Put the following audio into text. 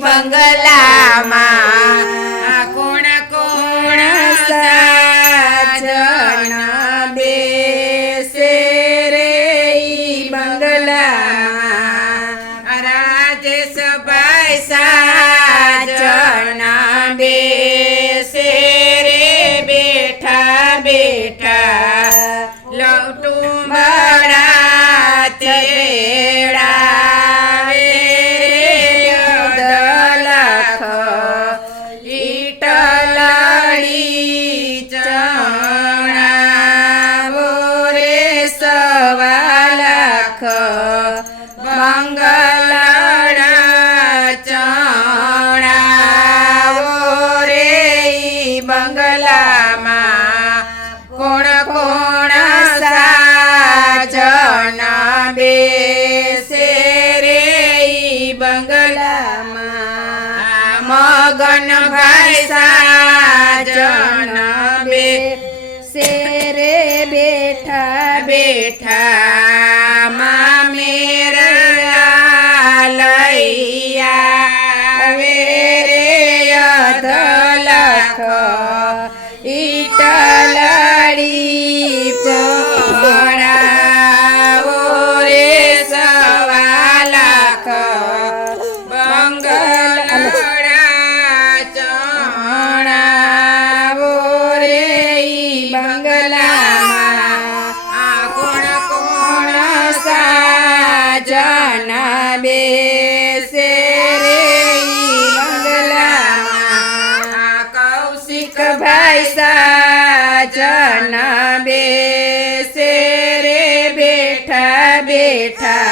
બંગલામાં કોણ કોણ સાજન બેસે રે ઈ બંગલામાં રાજેશભાઈ સાજન બેસે રે બેઠા બેઠા લવટુંબડા તેડાવે રે દલખ ઈટલડી ચણાવો રે 1.25 લાખ બંગલાડા ચણાવો રે ઈ બંગલામાં કોણ કોણ સાજન બેસે રે ઈ બંગલામાં મગનભાઈ સાજન બેસે રે બેઠા બેઠા મામેરા લૈયા વે રે 1.5 લાખ ઈટલડી પડાવો રે 1.25 લાખ બંગલાડા ચણાવો રે ઈ બંગલામાં કોણ કોણ સાજન બેસે રે ઈ બંગલામાં કૌશિકભાઈ સાજન બેસે રે બેઠા બેઠા